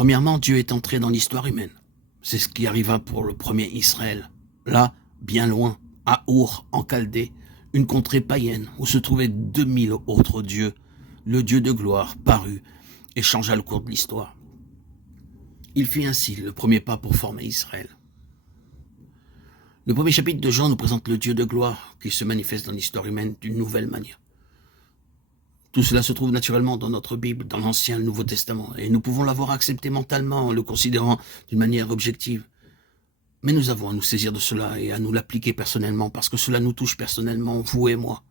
Premièrement, Dieu est entré dans l'histoire humaine. C'est ce qui arriva pour le premier Israël. Là, bien loin, à Our, en Chaldée, une contrée païenne où se trouvaient 2000 autres dieux, le Dieu de gloire parut et changea le cours de l'histoire. Il fit ainsi le premier pas pour former Israël. Le premier chapitre de Jean nous présente le Dieu de gloire qui se manifeste dans l'histoire humaine d'une nouvelle manière. Tout cela se trouve naturellement dans notre Bible, dans l'Ancien et le Nouveau Testament, et nous pouvons l'avoir accepté mentalement en le considérant d'une manière objective. Mais nous avons à nous saisir de cela et à nous l'appliquer personnellement, parce que cela nous touche personnellement, vous et moi.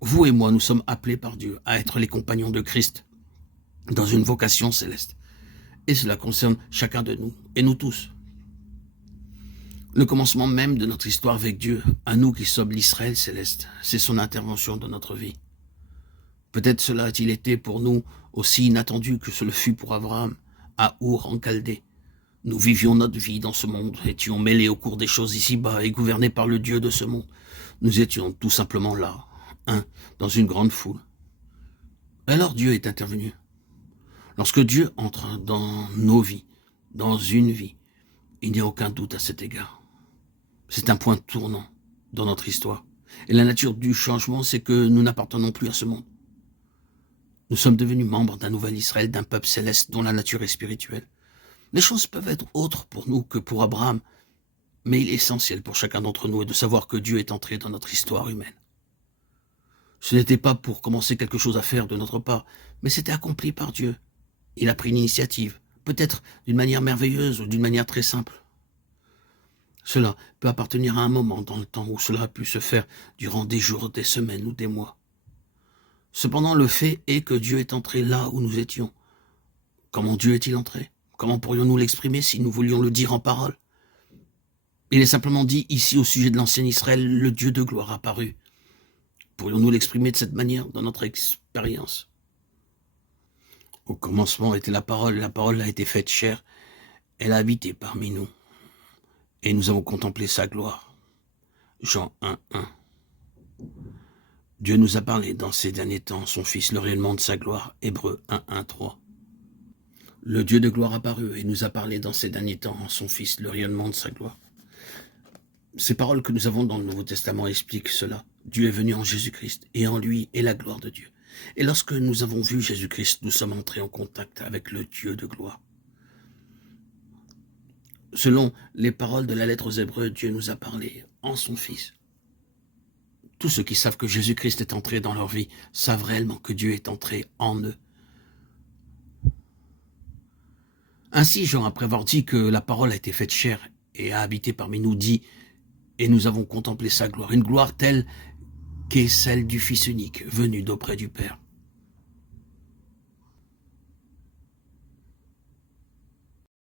Vous et moi, nous sommes appelés par Dieu à être les compagnons de Christ dans une vocation céleste. Et cela concerne chacun de nous, et nous tous. Le commencement même de notre histoire avec Dieu, à nous qui sommes l'Israël céleste, c'est son intervention dans notre vie. Peut-être cela a-t-il été pour nous aussi inattendu que ce le fut pour Abraham, à Our en Chaldée. Nous vivions notre vie dans ce monde, étions mêlés au cours des choses ici-bas et gouvernés par le Dieu de ce monde. Nous étions tout simplement là, dans une grande foule. Alors Dieu est intervenu. Lorsque Dieu entre dans nos vies, dans une vie, il n'y a aucun doute à cet égard. C'est un point tournant dans notre histoire. Et la nature du changement, c'est que nous n'appartenons plus à ce monde. Nous sommes devenus membres d'un nouvel Israël, d'un peuple céleste dont la nature est spirituelle. Les choses peuvent être autres pour nous que pour Abraham, mais il est essentiel pour chacun d'entre nous de savoir que Dieu est entré dans notre histoire humaine. Ce n'était pas pour commencer quelque chose à faire de notre part, mais c'était accompli par Dieu. Il a pris l'initiative, peut-être d'une manière merveilleuse ou d'une manière très simple. Cela peut appartenir à un moment dans le temps où cela a pu se faire durant des jours, des semaines ou des mois. Cependant, le fait est que Dieu est entré là où nous étions. Comment Dieu est-il entré? Comment pourrions-nous l'exprimer si nous voulions le dire en parole? Il est simplement dit ici au sujet de l'ancien Israël, le Dieu de gloire apparut. Pourrions-nous l'exprimer de cette manière dans notre expérience? Au commencement était la parole a été faite chair, elle a habité parmi nous, et nous avons contemplé sa gloire. Jean 1:1. Dieu nous a parlé dans ces derniers temps, son Fils, le rayonnement de sa gloire, Hébreux 1:1-3. Le Dieu de gloire apparut et nous a parlé dans ces derniers temps, son Fils, le rayonnement de sa gloire. Ces paroles que nous avons dans le Nouveau Testament expliquent cela. Dieu est venu en Jésus-Christ, et en lui est la gloire de Dieu. Et lorsque nous avons vu Jésus-Christ, nous sommes entrés en contact avec le Dieu de gloire. Selon les paroles de la lettre aux Hébreux, Dieu nous a parlé en son Fils. Tous ceux qui savent que Jésus-Christ est entré dans leur vie savent réellement que Dieu est entré en eux. Ainsi, Jean, après avoir dit que la parole a été faite chair et a habité parmi nous, dit « Et nous avons contemplé sa gloire, une gloire telle qu'est celle du Fils unique, venu d'auprès du Père. »